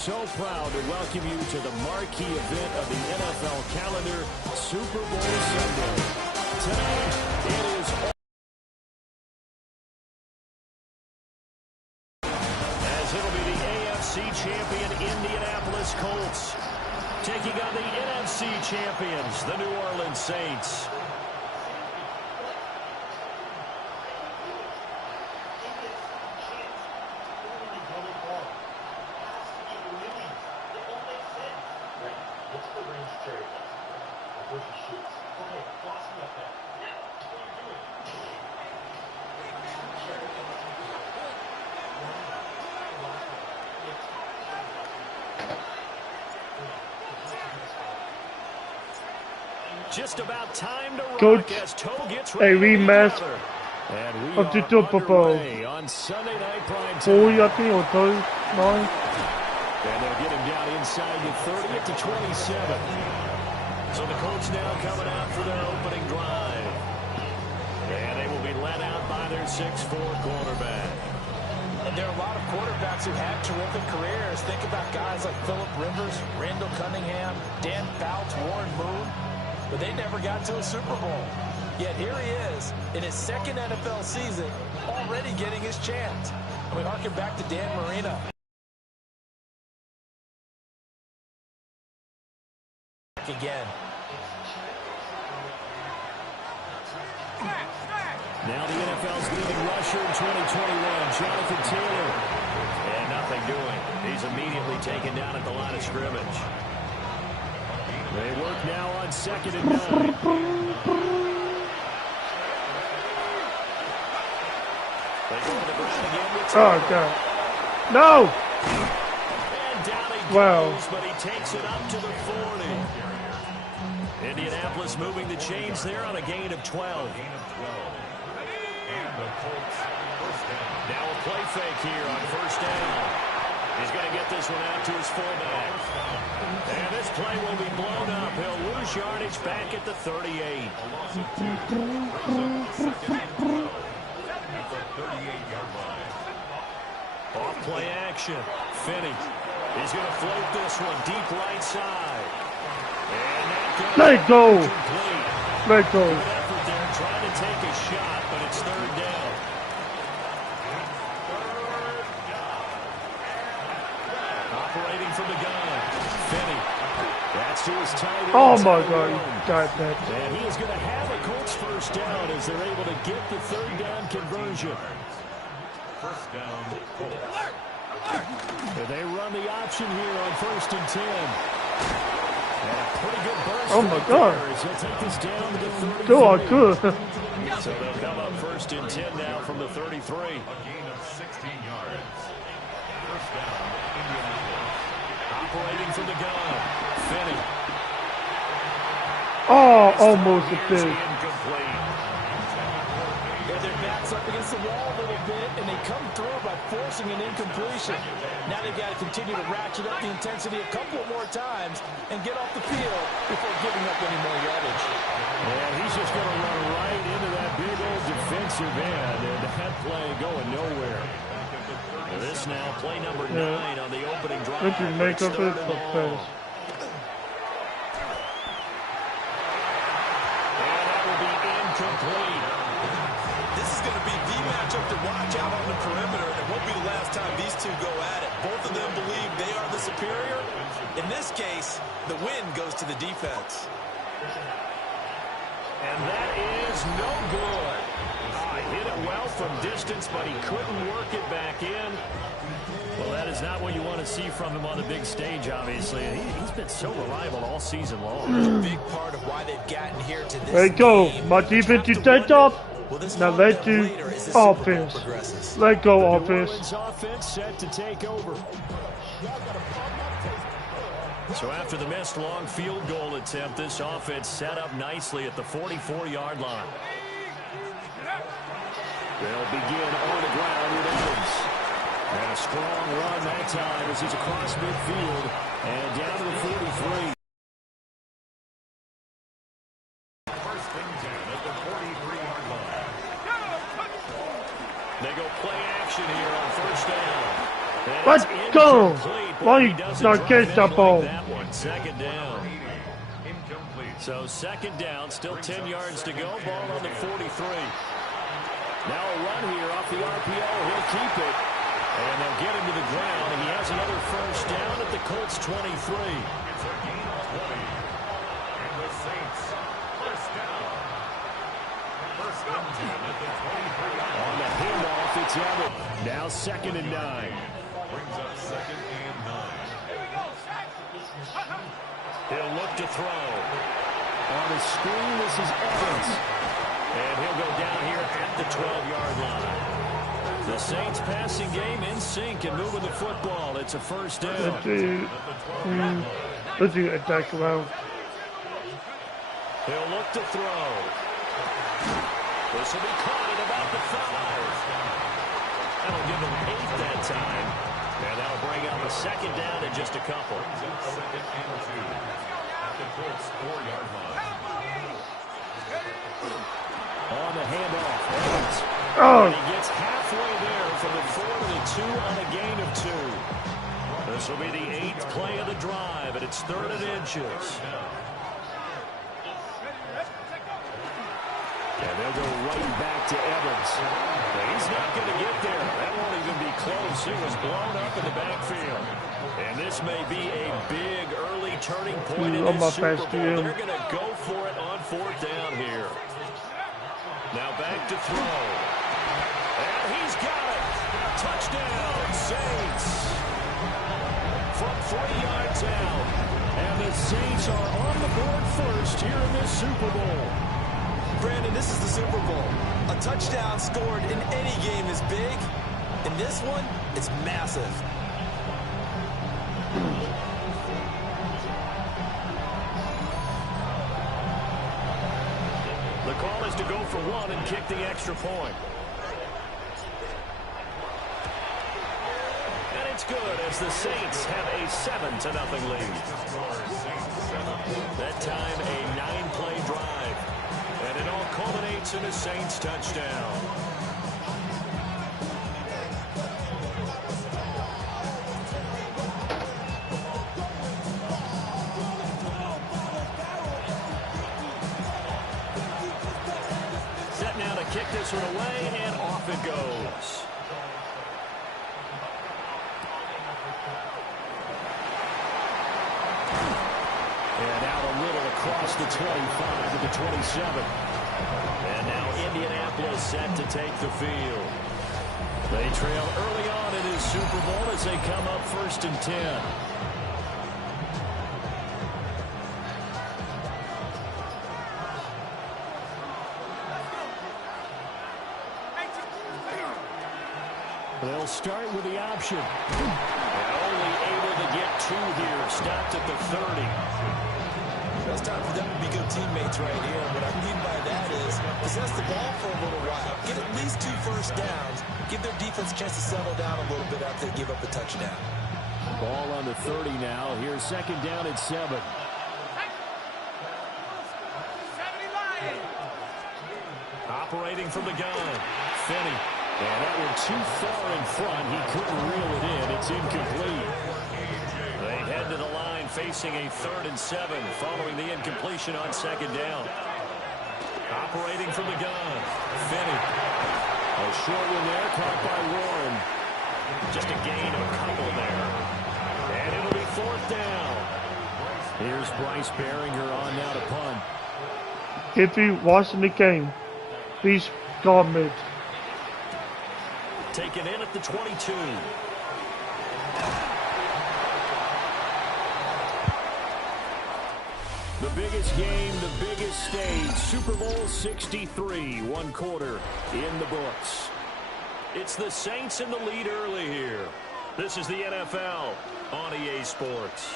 So proud to welcome you to the marquee event of the NFL calendar, Super Bowl Sunday. Tonight, it is as it'll be the AFC champion Indianapolis Colts taking on the NFC champions, the New Orleans Saints. Just about time to rock as Toe gets ready. A rematch of the Super Bowl. On Sunday night prime time. 4 I think or 3, 9. And they'll get him down inside the 30 to 27. So the Colts now coming out for their opening drive. And they will be led out by their 6'4" quarterback. And there are a lot of quarterbacks who had terrific careers. Think about guys like Phillip Rivers, Randall Cunningham, Dan Fouts, Warren Moon. But they never got to a Super Bowl. Yet here he is in his second NFL season, already getting his chance. And we harken back to Dan Marino. Again. Now the NFL's leading rusher in 2021, Jonathan Taylor. And nothing doing. He's immediately taken down at the line of scrimmage. They work now on 2nd and 9. They go to the ground again with Oh, God. No! And down he Wow. goes, but he takes it up to the 40. Indianapolis moving the chains there on a gain of 12. Now a play fake here on 1st down. He's going to get this one out to his fullback. And this play will be blown up. He'll lose yardage back at the 38. Off play action. Finney. He's going to float this one deep right side. And that Let go. complete. Let go. Good effort there trying to take a shot, but it's 3rd down. Operating from the gun. Finney. That's to his tight end. Oh, my God. Got that. And he is going to have a Colts 1st down as they're able to get the 3rd down conversion. 1st down, Colts. They run the option here on 1st and 10. And a pretty good burst. Oh, my God. He'll take this down to the 33. Go on, good. So they'll come up 1st and 10 now from the 33. A gain of 16 yards. 1st down, Indianapolis. Operating from the gun. Finney. Oh, almost a big. Incomplete. Yeah, their back's up against the wall a little bit, and they come through by forcing an incompletion. Now they've got to continue to ratchet up the intensity a couple more times and get off the field before giving up any more yardage. And he's just going to run right into that big old defensive end, and that play going nowhere. This now, play number 9 on the opening drive. What you make of it? Okay. And that will be incomplete. This is going to be the matchup to watch out on the perimeter. It won't be the last time these two go at it. Both of them believe they are the superior. In this case, the win goes to the defense. And that is no good. Hit it well from distance, but he couldn't work it back in. Well, that is not what you want to see from him on the big stage, obviously. He's been so reliable all season long. A big part of why they've gotten here to this There you go. game. My defense is set up. Now let do offense. Let go offense. Offense set to take over. So after the missed long field goal attempt, this offense set up nicely at the 44-yard line. They'll begin on the ground with Evans. And a strong run that time as he's across midfield and down to the 43. First thing down at the 43-yard line. They go play action here on 1st down. Let's go. Why you not catch that ball? That one, second down. So second down, still 10 yards to go. Ball on the 43. Now a run here off the RPO. He'll keep it. And they'll get him to the ground. And he has another first down at the Colts 23. On the handoff, it's Everett. Now 2nd and 9. Brings up 2nd and 9. He'll look to throw. On the screen, this is Evans. And he'll go down here at the 12-yard line. The Saints passing game in sync and moving the football. It's a first down. Let's do attack around. He'll look to throw. This will be caught at about the 5. That'll give him 8 that time. And that'll bring up a second down in just a couple. Second and 2 at the Colts 4-yard line. On the handoff. And he gets halfway there from the 4 to the 2 on a gain of 2. This will be the 8th play of the drive, and it's 3rd and inches. And they'll go right back to Evans. He's not going to get there. That won't even be close. It was blown up in the backfield. And this may be a big early turning point in this Super Bowl. They're going to go for it on 4th down here. Now back to throw. And he's got it. Touchdown, Saints. From 3 yards out. And the Saints are on the board first here in this Super Bowl. Brandon, this is the Super Bowl. A touchdown scored in any game is big. In this one, it's massive. The call is to go for 1 and kick the extra point. And it's good as the Saints have a 7-0 lead. That time a 9-play drive. And it all culminates in a Saints touchdown. Set now to kick this one away, and off it goes. And out a little across the 25 to the 27. And now Indianapolis set to take the field. They trail early on in his Super Bowl as they come up 1st and 10. They'll start with the option. And only able to get 2 here. Stopped at the 30. It's time for them to be good teammates right here. What I mean by that is possess the ball for a little while. Get at least 2 first downs. Give their defense a chance to settle down a little bit after they give up a touchdown. Ball on the 30 now. Here's 2nd down at 7. Operating from the gun. Finney. And that one too far in front. He couldn't reel it in. It's incomplete. They head to the line facing a 3rd and 7 following the incompletion on 2nd down. Operating from the gun. Finney. A short one there caught by Warren. Just a gain of a couple there. And it'll be 4th down. Here's Bryce Behringer on now to punt. If you watching the game, please comment. Taken in at the 22. The biggest game, the biggest stage, Super Bowl 63, 1 quarter in the books. It's the Saints in the lead early here. This is the NFL on EA Sports.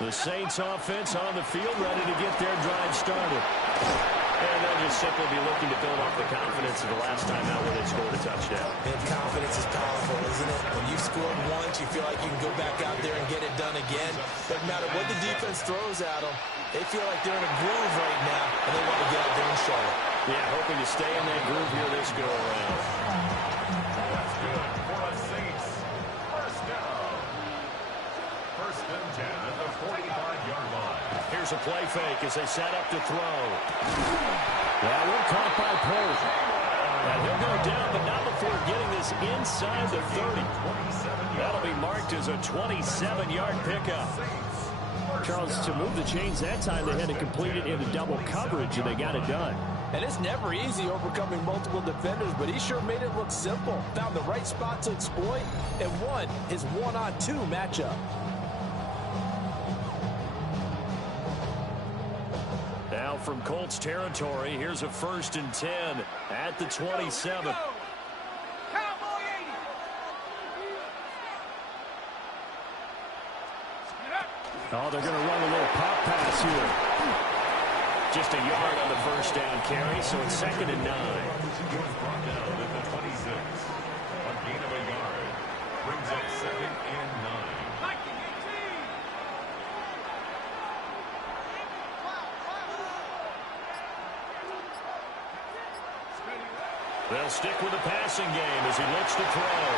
The Saints offense on the field ready to get their drive started. And they'll just simply be looking to build off the confidence of the last time out where they scored a touchdown. And confidence is powerful, isn't it? When you've scored once, you feel like you can go back out there and get it done again. Doesn't matter what the defense throws at them. They feel like they're in a groove right now, and they want to get out there and show it. Yeah, hoping to stay in that groove here this go-around. That's good for the Saints. First down. at the 45-yard line. Here's a play fake as they set up to throw. That one caught by Pope. And he'll go down, but not before getting this inside the 30. That'll be marked as a 27-yard pickup. Charles, to move the chains that time, they had to complete it into double coverage, and they got it done. And it's never easy overcoming multiple defenders, but he sure made it look simple. Found the right spot to exploit and won his one-on-two matchup. Now from Colts territory, here's a 1st and 10 at the 27. Oh, they're going to run a little pop pass here. Just a yard on the 1st down carry, so it's 2nd and 9. Brought down at the 26. A gain of a yard. Brings up 2nd and 9. They'll stick with the passing game as he looks to throw.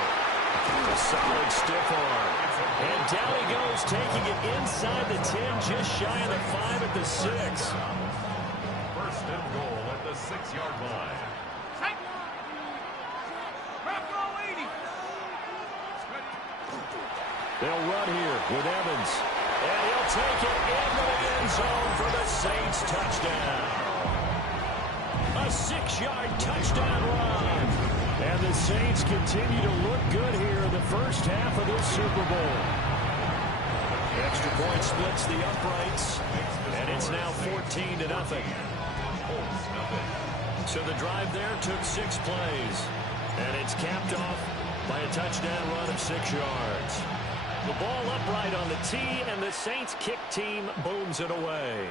A solid stiff arm. And down he goes, taking it inside the 10, just shy of the 5 at the 6. 1st and goal at the 6-yard line. They'll run here with Evans. And he'll take it into the end zone for the Saints touchdown. A 6-yard touchdown run. And the Saints continue to look good here in the first half of this Super Bowl. Extra point splits the uprights. And it's now 14-0. So the drive there took 6 plays. And it's capped off by a touchdown run of 6 yards. The ball upright on the tee, and the Saints kick team booms it away.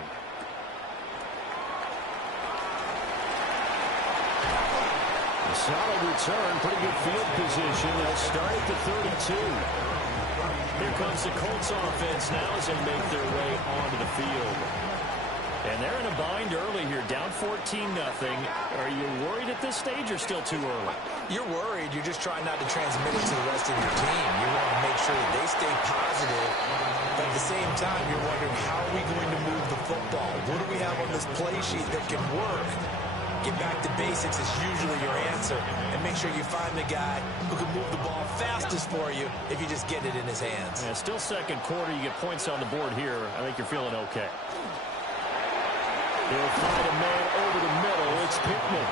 A solid return, pretty good field position. They'll start at the 32. Here comes the Colts offense now as they make their way onto the field. And they're in a bind early here, down 14-0. Are you worried at this stage or still too early? You're worried. You're just trying not to transmit it to the rest of your team. You want to make sure that they stay positive. But at the same time, you're wondering, how are we going to move the football? What do we have on this play sheet that can work? Get back to basics is usually your answer. And make sure you find the guy who can move the ball fastest for you if you just get it in his hands. Yeah, still second quarter. You get points on the board here. I think you're feeling okay. He'll find a man over the middle. It's Pittman.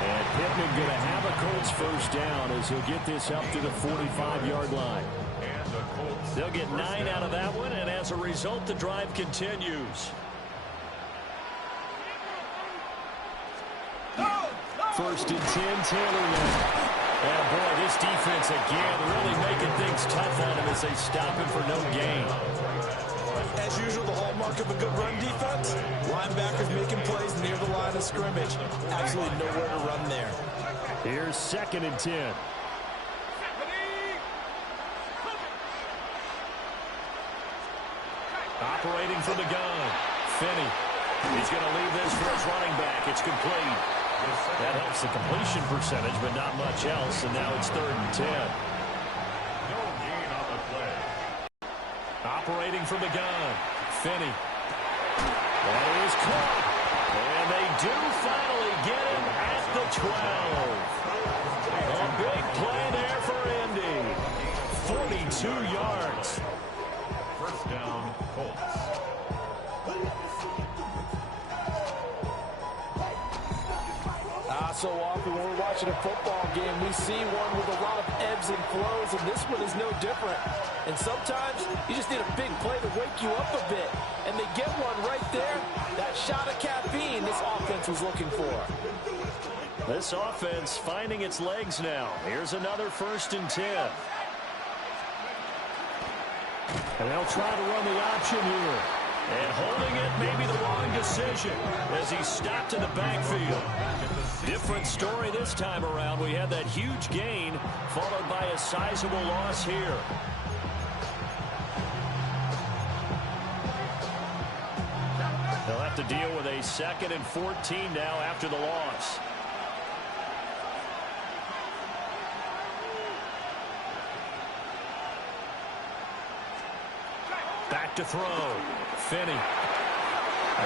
And Pittman going to have a Colts 1st down as he'll get this up to the 45-yard line. They'll get 9 out of that one, and as a result, the drive continues. 1st and 10, Taylor now. And boy, this defense again really making things tough on him as they stop him for no gain. As usual, the hallmark of a good run defense, linebackers making plays near the line of scrimmage. Absolutely nowhere to run there. Here's 2nd and 10. Operating from the gun. Finney. He's going to leave this for his running back. It's complete. That helps the completion percentage, but not much else. And now it's 3rd and 10. No gain on the play. Operating from the gun. Finney. That is caught. And they do finally get him at the 12. A big play there for Indy. 42 yards. 1st down, Colts. So often when we're watching a football game, we see one with a lot of ebbs and flows, and this one is no different. And sometimes you just need a big play to wake you up a bit, and they get one right there. That shot of caffeine this offense was looking for. This offense finding its legs now. Here's another 1st and 10. And they'll try to run the option here. And holding it may be the wrong decision as he stopped in the backfield. Different story this time around. We had that huge gain followed by a sizable loss here. They'll have to deal with a 2nd and 14 now after the loss. Back to throw. Finney.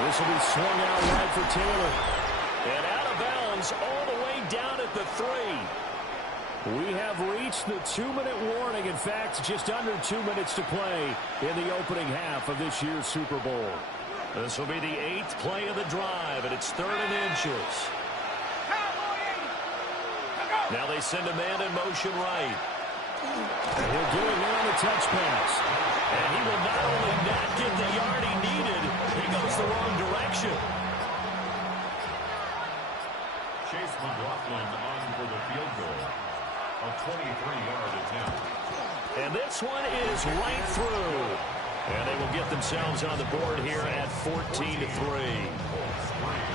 This will be swung out right for Taylor. And out of bounds all the way down at the 3. We have reached the 2-minute warning. In fact, just under 2 minutes to play in the opening half of this year's Super Bowl. This will be the 8th play of the drive, and it's 3rd and inches. Now they send a man in motion right. And he'll do it here on the touch pass. And he will not only not get the yard he needed, he goes the wrong direction. Chase McLaughlin on for the field goal. A 23-yard attempt. And this one is right through. And they will get themselves on the board here at 14-3.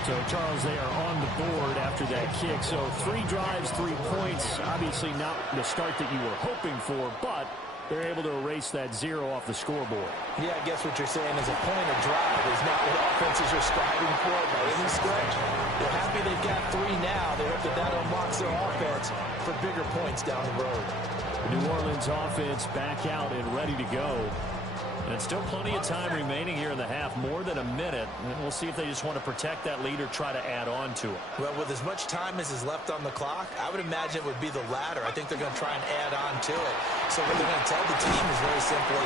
So, Charles, they are on the board after that kick. So 3 drives, 3 points. Obviously not the start that you were hoping for, but they're able to erase that 0 off the scoreboard. Yeah, I guess what you're saying is a point of drive is not what offenses are striving for by any stretch. They're happy they've got 3 now. They hope that that unlocks their offense for bigger points down the road. The New Orleans offense back out and ready to go. And still plenty of time remaining here in the half, more than a minute. And we'll see if they just want to protect that lead or try to add on to it. Well, with as much time as is left on the clock, I would imagine it would be the latter. I think they're going to try and add on to it. So what they're going to tell the team is very simply,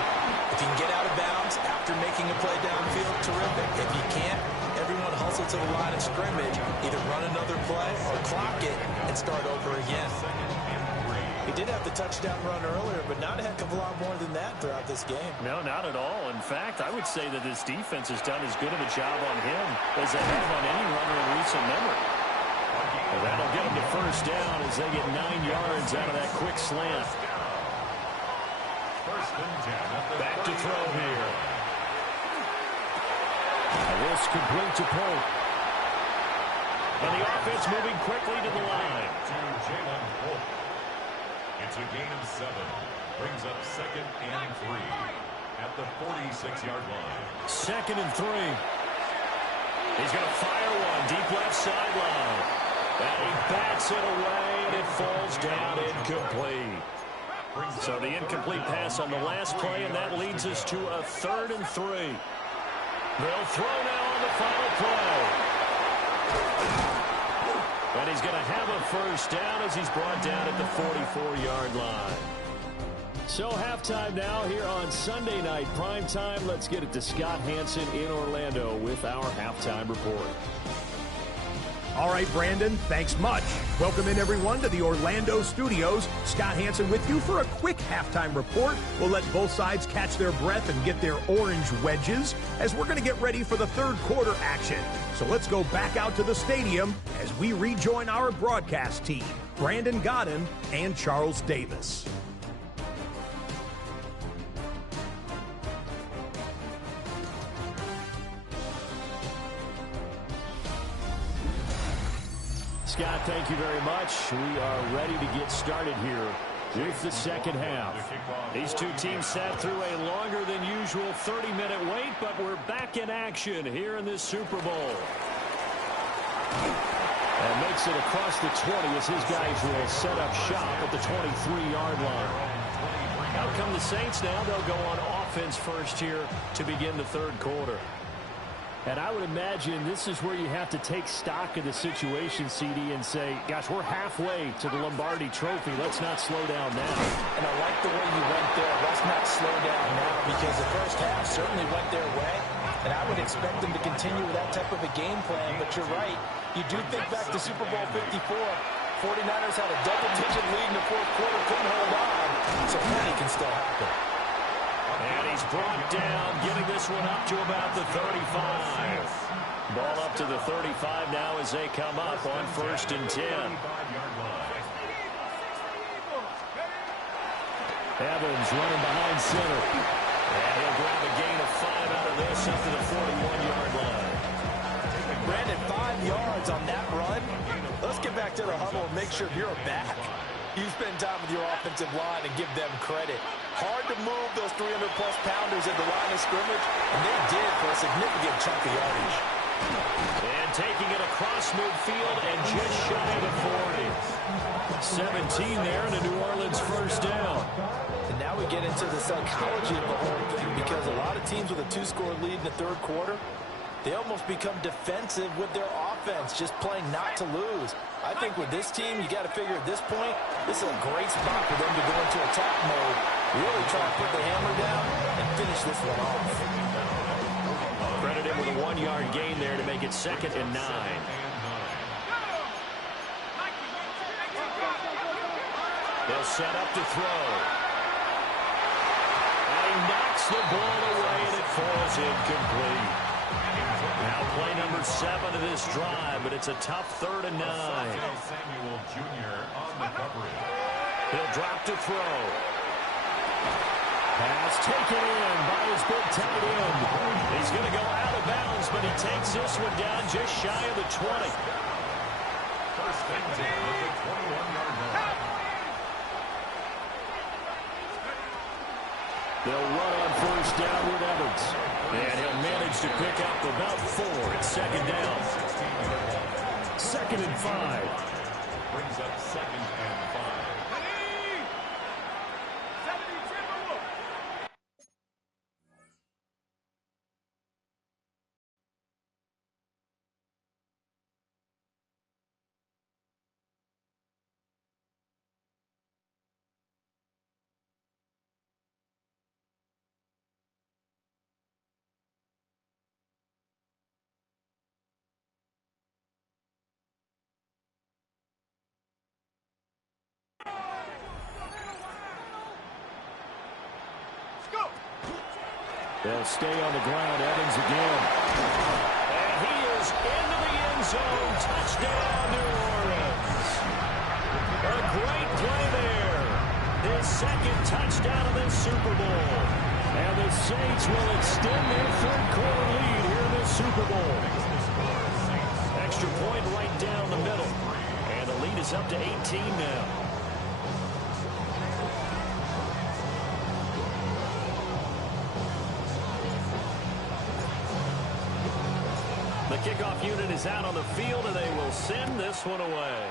if you can get out of bounds after making a play downfield, terrific. If you can't, everyone hustle to the line of scrimmage, either run another play or clock it and start over again. He did have the touchdown run earlier, but not a heck of a lot more than that throughout this game. No, not at all. In fact, I would say that this defense has done as good of a job on him as they have on any runner in recent memory. And that'll get them to first down as they get 9 yards out of that quick slant. Back to throw here. This complete to Polk. And the offense moving quickly to the line. It's a gain of 7. Brings up 2nd and 3 at the 46-yard line. 2nd and 3. He's going to fire one deep left sideline. And he bats it away, and it falls down incomplete. So the incomplete pass on the last play, and that leads us to a 3rd and 3. They'll throw now on the final play. And he's going to have a first down as he's brought down at the 44-yard line. So halftime now here on Sunday Night Primetime. Let's get it to Scott Hansen in Orlando with our halftime report. All right, Brandon, thanks much. Welcome in, everyone, to the Orlando studios. Scott Hansen with you for a quick halftime report. We'll let both sides catch their breath and get their orange wedges as we're going to get ready for the 3rd quarter action. So let's go back out to the stadium as we rejoin our broadcast team, Brandon Godden and Charles Davis. Scott, thank you very much. We are ready to get started here with the second half. These two teams sat through a longer than usual 30-minute wait, but we're back in action here in this Super Bowl. And makes it across the 20 as his guys will set up shop at the 23-yard line. Out come the Saints now. They'll go on offense first here to begin the 3rd quarter. And I would imagine this is where you have to take stock of the situation, CD, and say, gosh, we're halfway to the Lombardi Trophy. Let's not slow down now. And I like the way you went there. Let's not slow down now, because the first half certainly went their way. And I would expect them to continue with that type of a game plan. But you're right. You do think back to Super Bowl 54. 49ers had a double-digit lead in the 4th quarter, couldn't hold on. So plenty can still happen. And he's brought down, getting this one up to about the 35. Ball up to the 35 now as they come up on 1st and 10. Evans running behind center. And he'll grab a gain of 5 out of this up to the 41-yard line. Brandon, 5 yards on that run. Let's get back to the huddle and make sure you're back. You spend time with your offensive line and give them credit. Hard to move those 300-plus pounders at the line of scrimmage, and they did for a significant chunk of yardage. And taking it across midfield and just shy of the 40. 17 there and a New Orleans first down. And now we get into the psychology of the whole thing, because a lot of teams with a 2-score lead in the third quarter, they almost become defensive with their offense, just playing not to lose. I think with this team, you got to figure at this point, this is a great spot for them to go into attack mode, really try to put the hammer down and finish this one off. Credit him with a 1-yard gain there to make it 2nd and 9. They'll set up to throw. And he knocks the ball away, and it falls incomplete. Now play number 7 of this drive, but it's a tough 3rd and 9. Samuel Jr. on the coverage. He'll drop to throw. Pass taken in by his big tight end. He's going to go out of bounds, but he takes this one down just shy of the 20. First and 10 at the 21-yard line. They'll run on first down with Evans. And he'll manage to pick up about 4 at 2nd down. 2nd and 5. Brings up 2nd and 5. They'll stay on the ground. Evans again. And he is into the end zone. Touchdown, New Orleans. A great play there. His 2nd touchdown of this Super Bowl. And the Saints will extend their 3rd quarter lead here in this Super Bowl. Extra point right down the middle. And the lead is up to 18 now. The kickoff unit is out on the field, and they will send this one away.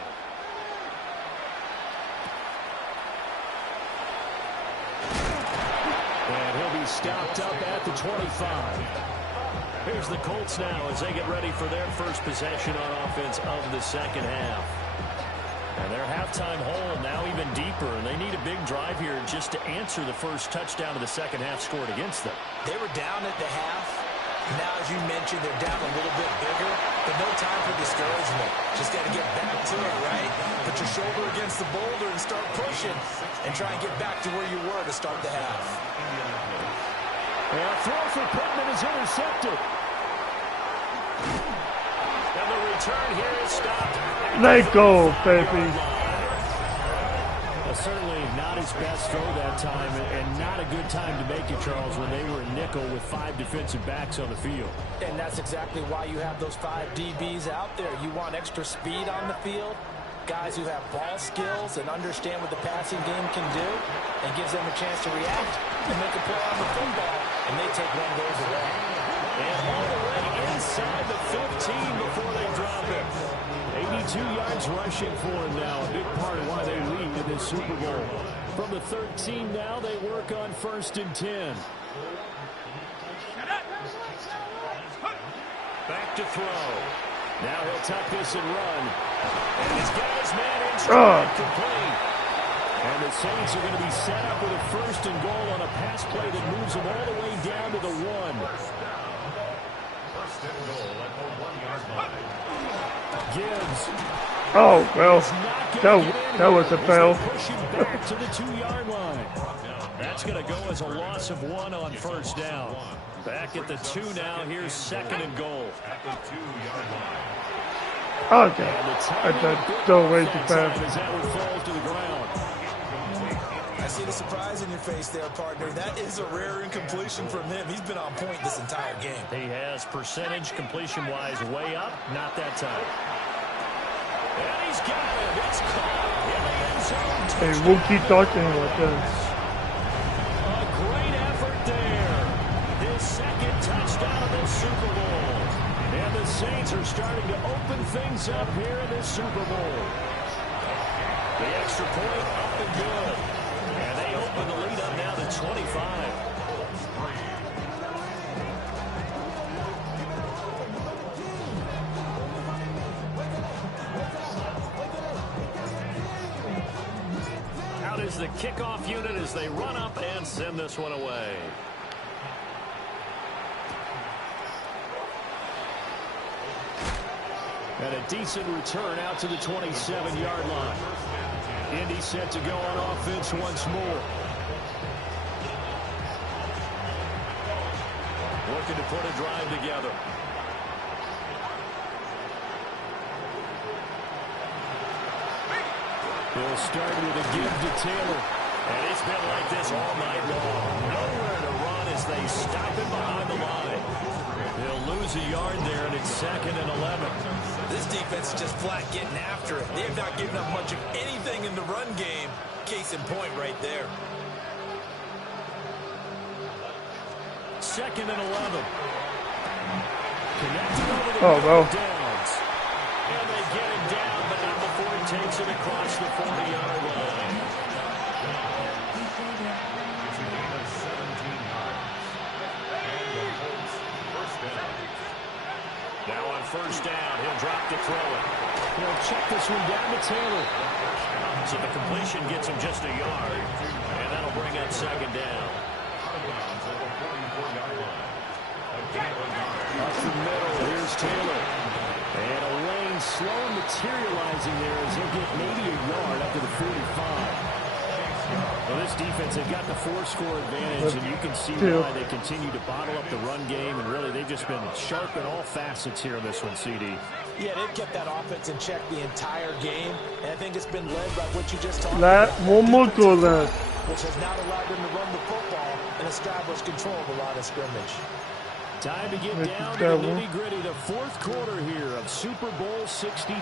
And he'll be stopped up at the 25. Here's the Colts now as they get ready for their first possession on offense of the 2nd half. And their halftime hole now even deeper, and they need a big drive here just to answer the first touchdown of the 2nd half scored against them. They were down at the half. Now, as you mentioned, they're down a little bit bigger, but no time for discouragement. Just got to get back to it, right? Put your shoulder against the boulder and start pushing and try and get back to where you were to start the half. And a throw for Pittman is intercepted. And the return here is stopped. Let go, baby. Certainly not his best throw that time, and not a good time to make it, Charles, when they were in nickel with 5 defensive backs on the field. And that's exactly why you have those 5 DBs out there. You want extra speed on the field, guys who have ball skills and understand what the passing game can do, and gives them a chance to react and make a play on the football, and they take one of those away. And all the way inside the 15 before they drop it. 82 yards rushing for him now, a big part of why they lead in this Super Bowl. From the 13 now, they work on 1st and 10. Back to throw. Now he'll tuck this and run. And he's got his man in stride, complete. And the Saints are going to be set up with a 1st and goal on a pass play that moves them all the way down to the 1. 1st and goal at the 1-yard line. Gibbs. Oh, well, that was a fail. Push him back to the 2-yard line. That's going to go as a loss of 1 on 1st down. Back at the 2 now. Here's 2nd and goal. At the 2-yard line. Okay, I thought go way too fast. As that one falls to the ground. I see the surprise in your face there, partner. That is a rare incompletion from him. He's been on point this entire game. He has percentage completion-wise way up. Not that time. And he's got it. It's caught in the end zone. Hey, we'll keep talking about this. A great effort there. His 2nd touchdown of this Super Bowl. And the Saints are starting to open things up here in this Super Bowl. The extra point up and good. And they open the lead up now to 25. the kickoff unit as they run up and send this one away. And a decent return out to the 27-yard line. Indy set to go on offense once more. Looking to put a drive together. He'll start with a give to Taylor. And it's been like this all night long. Nowhere to run as they stop him behind the line. He'll lose a yard there, and it's 2nd and 11. This defense is just flat getting after it. They have not given up much of anything in the run game. Case in point right there. 2nd and 11. Connected over the downs. And they get him down, but not before he takes it across the 40-yard line. Now on first down, he'll drop to throw it. He'll check this one down to Taylor. So the completion gets him just a yard. And that'll bring up 2nd down. Up the middle, here's Taylor. And a lane slow materializing there as he'll get maybe a yard up to the 45. Well, this defense, they've got the 4-score advantage, and you can see why they continue to bottle up the run game, and really they've just been sharp in all facets here in this one, CD. Yeah, they've kept that offense in check the entire game, and I think it's been led by what you just talked about. One more goal left. Which has not allowed them to run the football and establish control of the line of scrimmage. Time to get down to the nitty-gritty, the 4th quarter here of Super Bowl 63.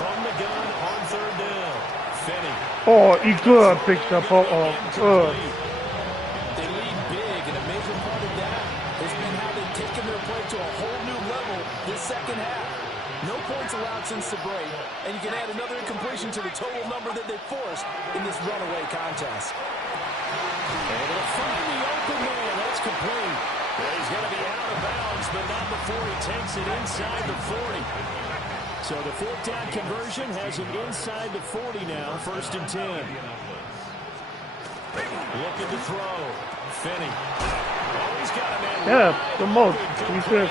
From the gun on 3rd down. Finney. Oh, he could have picked up. They lead big, and a major part of that has been how they've taken their play to a whole new level this second half. No points allowed since the break, and you can add another incompletion to the total number that they forced in this runaway contest. Able to find the open man. That's complete. Well, he's going to be out of bounds, but not before he takes it inside the 40. So the 4th down conversion has him inside the 40 now, 1st and 10. Looking to throw. Finney. Oh, he's got a man. Yeah, the most. He's this.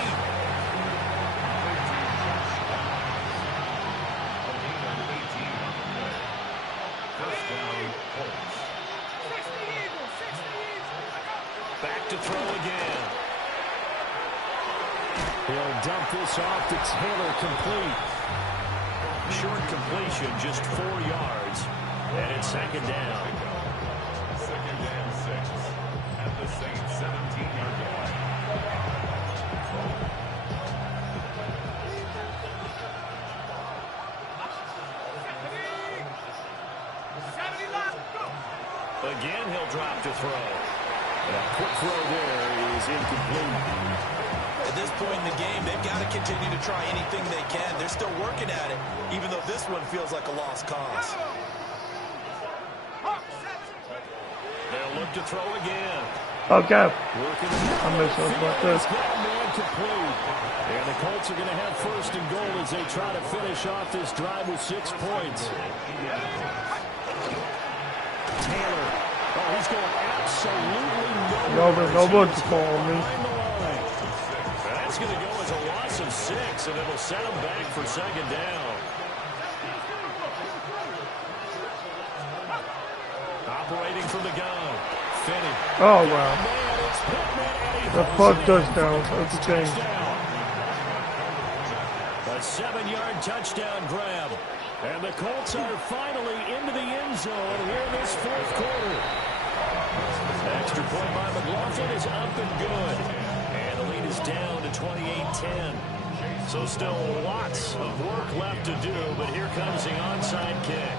Back to throw again. He'll dump this off to Taylor, complete. Short completion, just 4 yards. And it's 2nd down. 2nd and 6 at the Saints 17-yard line. Again, he'll drop to throw. And a quick throw there is incomplete. At this point in the game, they've got to continue to try anything they can. They're still working at it, even though this one feels like a lost cause. They'll look to throw again. Okay. I missed about this. And the Colts are going to have 1st and goal as they try to finish off this drive with 6 points. Taylor. Oh, he's going absolutely nowhere. Nobody's calling me. That's going to go as a loss of 6, and it'll set him back for 2nd down. Operating from the gun. Finney. Oh, wow. The punt touchdown. That's the thing. A 7-yard touchdown grab. And the Colts are finally into the end zone here in this 4th quarter. Extra point by McLaughlin is up and good. And the lead is down to 28-10. So still lots of work left to do, but here comes the onside kick.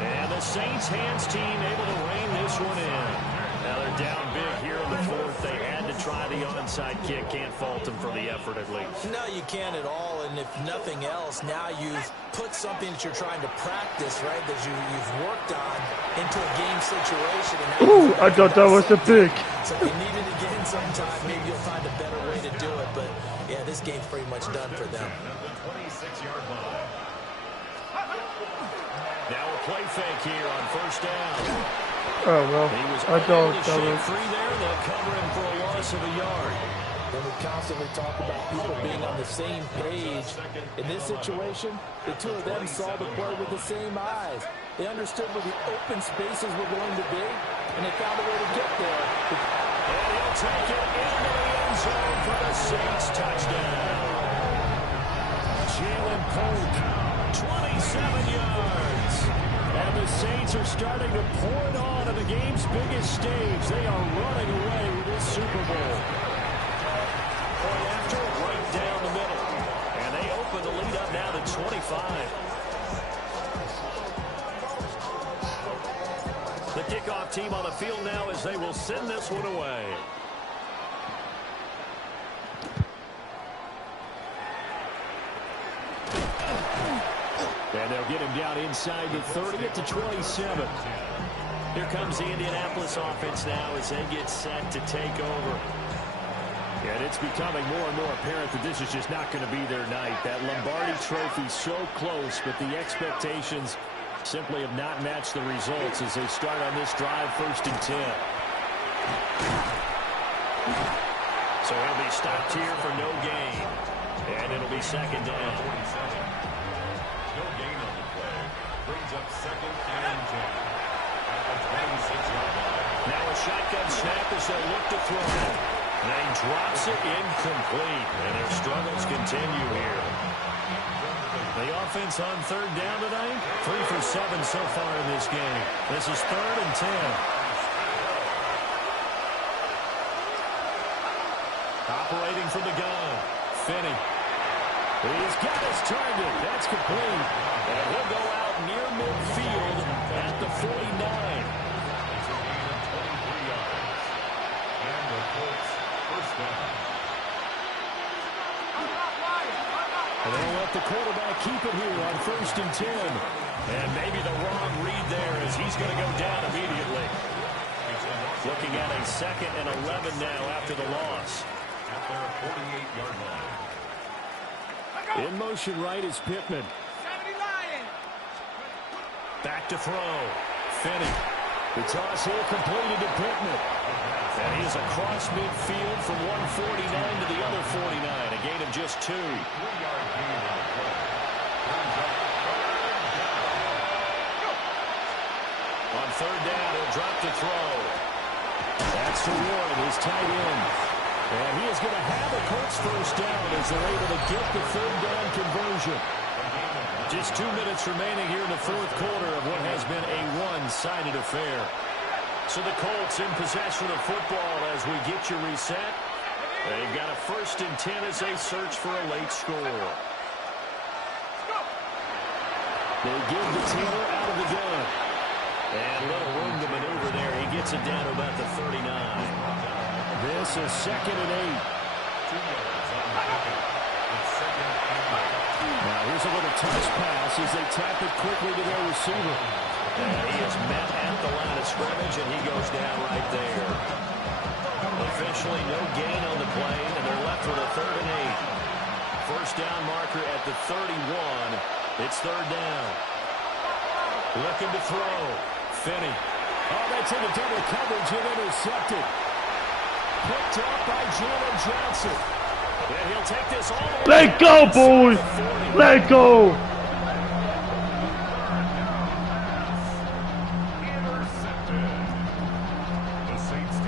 And the Saints hands team able to rein this one in. Now they're down big here in the 4th. They had to try the onside kick. Can't fault them for the effort at least. No, you can't at all. And if nothing else, now you've put something that you're trying to practice, right, that you've worked on into a game situation. And Ooh, I thought that was a pick. So if you need it again sometime, maybe you'll find a better way to do it. But, yeah, this game's pretty much done for them. Now a play fake here on first down. Oh, well, I thought that was... Free there, they'll cover him for a loss of a yard. And we constantly talk about people being on the same page. In this situation, the two of them saw the play with the same eyes. They understood where the open spaces were going to be, and they found a way to get there. And he'll take it into the end zone for the Saints touchdown. Jalen Polk, 27 yards. And the Saints are starting to pour it on the game's biggest stage. They are running away with this Super Bowl. Point after, right down the middle. And they open the lead up now to 25. The kickoff team on the field now as they will send this one away. And they'll get him down inside the 30 at the 27. Here comes the Indianapolis offense now as they get set to take over. And it's becoming more and more apparent that this is just not going to be their night. That Lombardi trophy so close, but the expectations simply have not matched the results as they start on this drive, 1st and 10. So he'll be stopped here for no gain. And it'll be 2nd down. No gain on the play. Brings up 2nd and 10. At the 26-yard line. Now a shotgun snap as they look to throw. And he drops it incomplete. And their struggles continue here. The offense on 3rd down tonight, 3 for 7 so far in this game. This is 3rd and 10. Operating from the gun, Finney. He's got his target. That's complete. And he'll go out near midfield at the 49. It's a gain of 23 yards. And the Colts first down. And they'll let the quarterback keep it here on 1st and 10. And maybe the wrong read there as he's going to go down immediately. Looking at a 2nd and 11 now after the loss. At their 48-yard line. In motion right is Pittman. Back to throw. Finney. The toss here completed to Pittman. And he is across midfield from 149 to the other 49. A gain of just 2. 3-yard gain on the play. On 3rd down, he'll drop to throw. That's to Ward, his tight end. And he is going to have a Colts first down as they're able to get the 3rd down conversion. Just 2 minutes remaining here in the 4th quarter of what has been a one-sided affair. So the Colts in possession of football as we get you reset. They've got a 1st and 10 as they search for a late score. They give the Taylor out of the gun. And a little room to maneuver there. He gets it down to about the 39. This is 2nd and 8. 2 yards on the picket. It's 2nd and 8. Now here's a little touch pass as they tap it quickly to their receiver. And he is met at the line of scrimmage, and he goes down right there. Officially no gain on the play, and they're left with a 3rd and 8. First down marker at the 31. It's 3rd down. Looking to throw. Finney. Oh, that's into double coverage and intercepted. Picked up by Jalen Johnson. And he'll take this all the way. Let go, boys! Let go!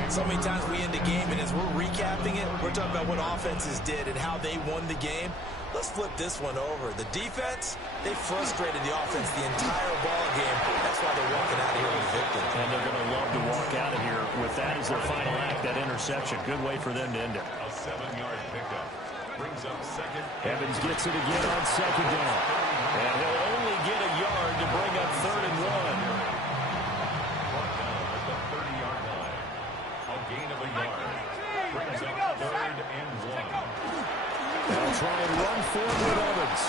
So many times we end a game, and as we're recapping it, we're talking about what offenses did and how they won the game. Let's flip this one over. The defense, they frustrated the offense the entire ball game. That's why they're walking out of here with a victory. And they're going to love to walk out of here with that as their final act, that interception. Good way for them to end it. A 7-yard pickup. Brings up 2nd. Evans gets it again on 2nd down. And he'll only get a yard to bring up 3rd and 1. Brought down at the 30-yard line. A gain of a yard. Brings up 3rd and 1. They'll try and run forward with Evans.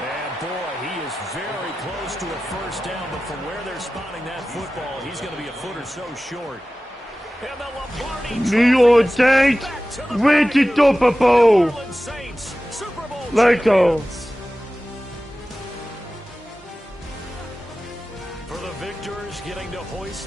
And boy, he is very close to a first down, but from where they're spotting that football, he's going to be a foot or so short. And the Lombardi New York Saints win the Super Bowl. Let's go. For the victors getting to hoist